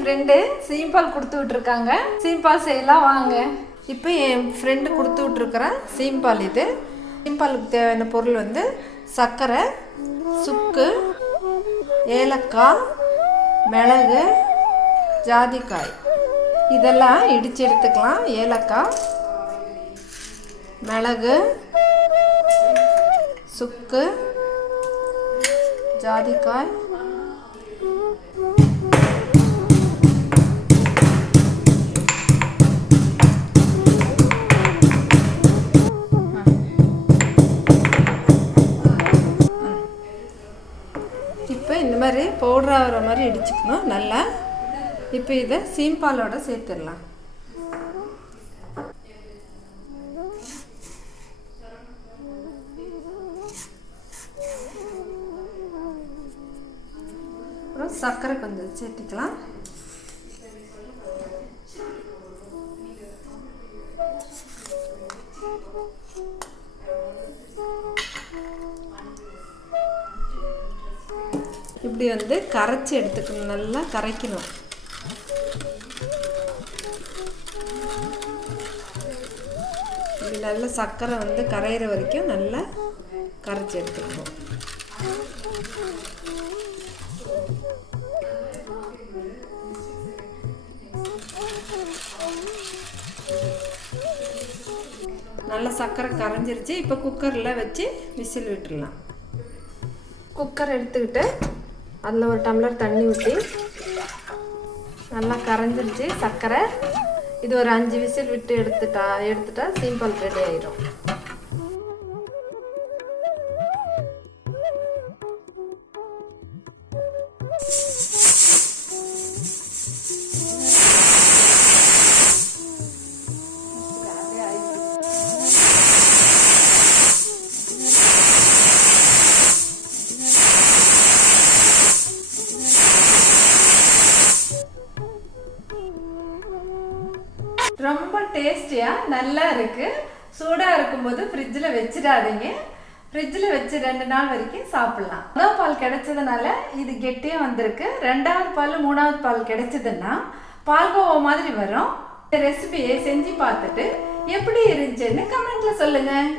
என் friend சீம்பால் கொடுத்து விட்டுருக்காங்க. சீம்பால் செய்யலாம் வாங்க. இப்போ என் ஃப்ரெண்டு கொடுத்து விட்ருக்கிற சீம்பால் இது. சீம்பாலுக்கு தேவையான பொருள் வந்து சர்க்கரை, சுக்கு, ஏலக்காய், மிளகு, ஜாதிக்காய் இதெல்லாம் இடித்து எடுத்துக்கலாம். ஏலக்காய், மிளகு, சுக்கு, ஜாதிக்காய், இப்போ இந்த மாதிரி பவுடர் ஆகிற மாதிரி இடிச்சுக்கணும் நல்லா. இப்போ இதை சீம்பாலோட சேர்த்துடலாம். அப்புறம் சர்க்கரை கொஞ்சம் சேர்த்துக்கலாம். இப்படி வந்து கரைச்சி எடுத்துக்கணும், நல்லா கரைக்கணும். இப்படி நல்லா சர்க்கரை வந்து கரையிற வரைக்கும் நல்லா கரைச்சி எடுத்துக்கணும். நல்லா சர்க்கரை கரைஞ்சிருச்சு. இப்போ குக்கரில் வச்சு விசில் விட்டுடலாம். குக்கர் எடுத்துக்கிட்டு அதில் ஒரு டம்ளர் தண்ணி ஊற்றி நல்லா கரைஞ்சிருச்சு சர்க்கரை. இது ஒரு 5 விசில் விட்டு எடுத்துட்டா சீம்பால் ரெடி ஆயிடும். ரொம்ப டேஸ்டியாக நல்லா இருக்குது. சூடாக இருக்கும்போது ஃப்ரிட்ஜில் வச்சிடாதீங்க. ஃப்ரிட்ஜில் வச்சு 2 நாள் வரைக்கும் சாப்பிட்லாம். முதல் பால் கிடைச்சதுனால இது கெட்டியாக வந்திருக்கு. 2வது பால் 3வது பால் கிடைச்சதுன்னா பால்கோவா மாதிரி வரும். இந்த ரெசிபியை செஞ்சு பார்த்துட்டு எப்படி இருந்துச்சுன்னு கமெண்ட்ல சொல்லுங்கள்.